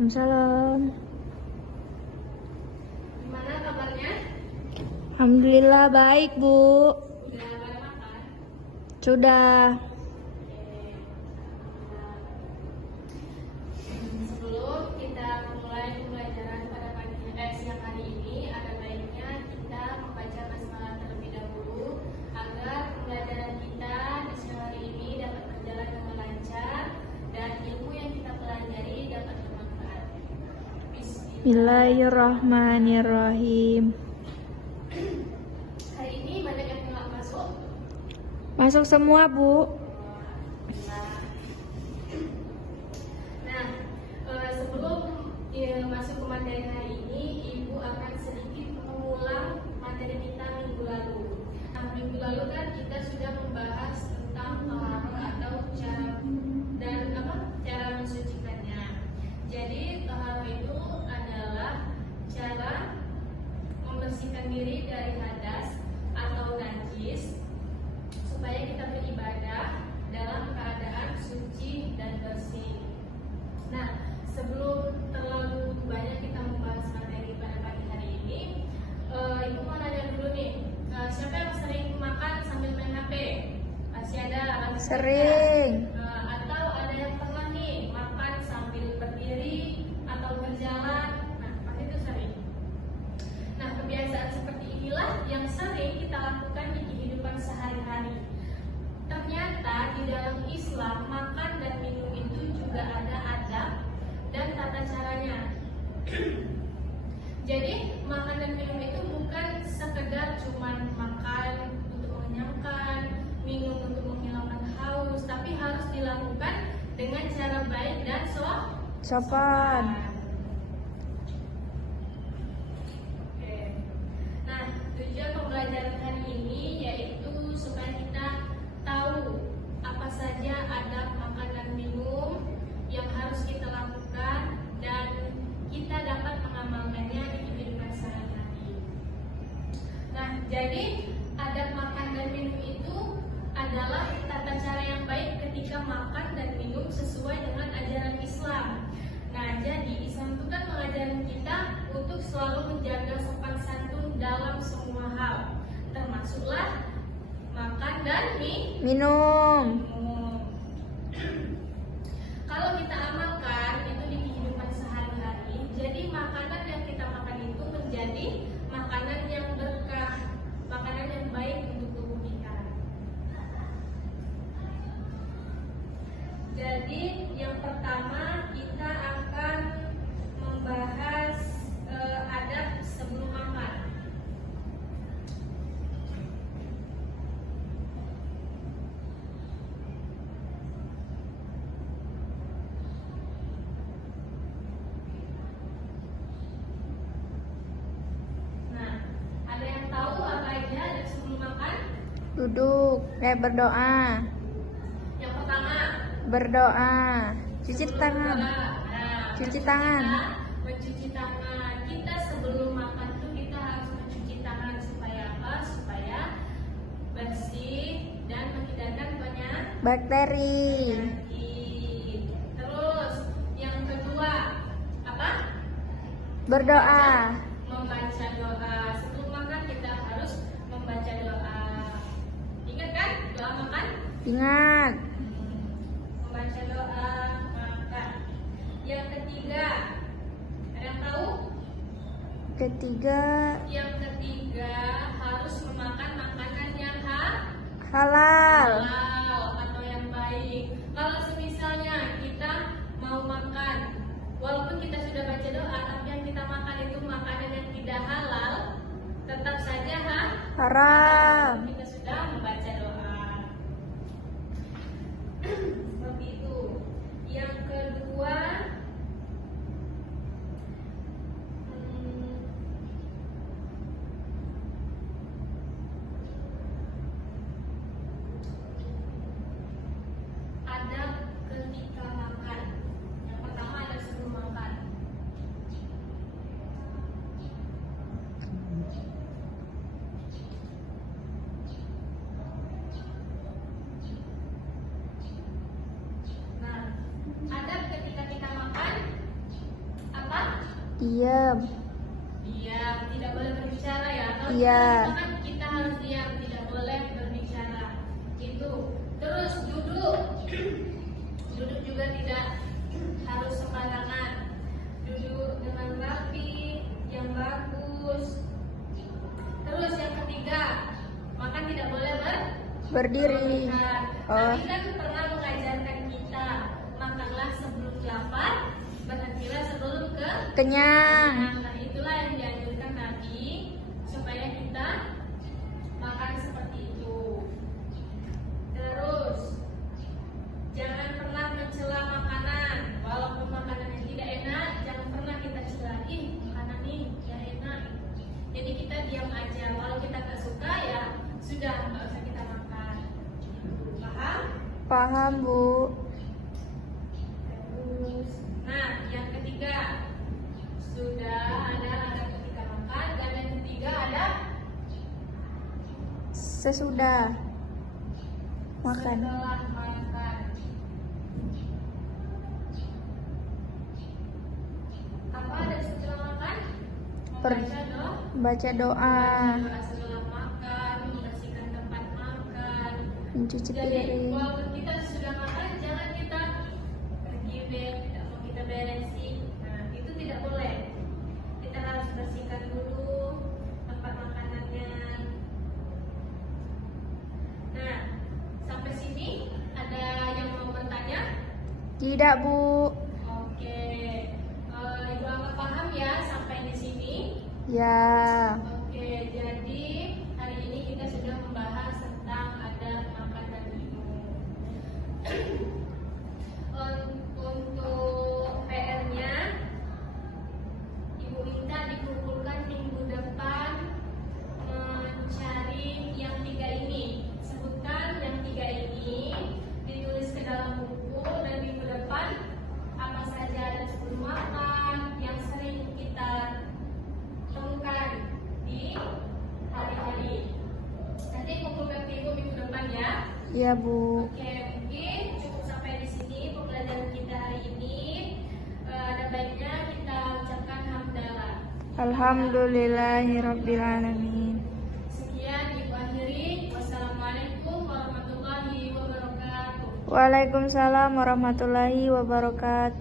Waalaikumsalam. Gimana kabarnya? Alhamdulillah baik, Bu. Udah pada makan? Sudah. Sebelum kita memulai pembelajaran pada siang hari ini, ada baiknya kita membaca basmalah terlebih dahulu agar pembelajaran kita di siang hari ini dapat berjalan dengan lancar dan ilmu yang kita pelajari dapat bermanfaat. Bismillahirrahmanirrahim. Hari ini banyak yang telah masuk. Masuk semua, Bu. Nah, sebelum masuk ke materi hari ini, Ibu akan sedikit mengulang materi kita minggu lalu. Nah, minggu lalu kan kita sudah membahas tentang taharah atau cara mensucikannya. Jadi taharah itu adalah cara membersihkan diri dari hadas atau najis supaya kita beribadah dalam keadaan suci dan bersih. Nah, sebelum terlalu banyak kita membahas materi pada pagi hari ini, Ibu mau nanya dulu nih, siapa yang sering makan sambil main HP? Masih ada? Sering. Atau ada yang pernah nih makan sambil berdiri atau berjalan? Nah, pasti itu sering. Nah, kebiasaan seperti inilah yang sering kita lakukan di kehidupan sehari-hari. Ternyata di dalam Islam makan dan minum itu juga ada adab dan tata caranya. Jadi makan dan minum itu bukan sekedar cuman makan untuk mengenyangkan, minum untuk menghilangkan haus, tapi harus dilakukan dengan cara baik dan Sopan. Oke. Nah, tujuan pembelajaran hari ini yaitu supaya kita tahu apa saja adab makan dan minum yang harus kita lakukan dan kita dapat mengamalkannya di kehidupan sehari-hari. Nah, jadi adab makan dan minum itu adalah tata cara yang baik ketika makan dan minum sesuai dengan ajaran Islam. Nah, jadi Islam itu kan mengajarkan kita untuk selalu menjaga sopan santun dalam semua hal, termasuklah makan dan Minum. Kalau kita amalkan itu di kehidupan sehari-hari, jadi makanan yang kita makan itu menjadi makanan yang berkah, makanan yang baik untuk tubuh kita. Jadi yang pertama kita akan membahas adab sebelum makan. Nah, ada yang tahu apa aja adab sebelum makan? Duduk. Berdoa. Yang pertama, Berdoa. Cuci sebelum tangan. berdoa. Nah, Cuci tangan. Mencuci tangan. Kita sebelum makan tuh kita harus mencuci tangan supaya apa? Supaya bersih dan menghindarkan banyak Bakteri. penyakit. Terus yang kedua apa? Berdoa. Membaca doa. Sebelum makan kita harus membaca doa. Ingat kan doa makan? Ingat. Membaca doa makan. Yang ketiga, ada yang tahu? Ketiga, Yang ketiga harus memakan makanan yang halal. halal atau yang baik. Kalau semisalnya kita mau makan, walaupun kita sudah baca doa, tapi yang kita makan itu makanan yang tidak halal, tetap saja Haram. kita sudah membaca doa. Seperti itu. Yang kedua, adab ketika makan. Yang pertama ada sebelum makan. Diam. Diam, tidak boleh berbicara ya. Kalau Iya. kita makan, kita harus diam, tidak boleh berbicara. Itu. Terus duduk. Duduk juga tidak harus sembarangan. Duduk dengan rapi, yang bagus. Terus yang ketiga, makan tidak boleh Berdiri. berlebihan. Oh. Nabi kan pernah mengajarkan kita, makanlah sebelum lapar, berhentilah sebelum Kenyang. Nah, itulah yang dianjurkan Nabi supaya kita makan seperti itu. Terus, jangan pernah mencela makanan. Walaupun makanannya tidak enak, jangan pernah kita cela. Ih, makanan ini tidak enak. Jadi kita diam aja. Kalau kita nggak suka ya sudah, nggak usah kita makan. Paham? Paham, Bu. Terus, nah yang ketiga sudah ada ketika makan, dan yang ketiga ada Sesudah makan. setelah makan. Apa ada setelah makan? Membaca doa. Baca doa. Doa setelah makan, membersihkan tempat makan. Mencuci Jadi piring. walaupun kita sudah makan, jangan kita pergi tidak mau kita beresin. Nah, itu tidak boleh. Kita harus bersihkan dulu tempat makanannya. Nah, sampai sini ada yang mau bertanya? Tidak, Bu. Oke, Ibu Angga paham ya sampai di sini? Ya. Oke, jadi hari ini kita sudah membahas tentang adab makan dan minum. Untuk PR-nya, Ibu minta dikumpulkan minggu depan mencari yang 3 ini. Sebutkan yang 3 ini, ditulis ke dalam buku, dan minggu depan apa saja ada sebelum makan yang sering kita temukan di hari-hari. Nanti kumpulkan minggu depan ya. Ya, Bu. Oke, mungkin cukup sampai di sini pembelajaran kita hari ini. Ada baiknya kita ucapkan hamdalah. Alhamdulillahirrabbilalamin. Sekian Ibu akhiri. Wassalamualaikum warahmatullahi wabarakatuh. Waalaikumsalam warahmatullahi wabarakatuh.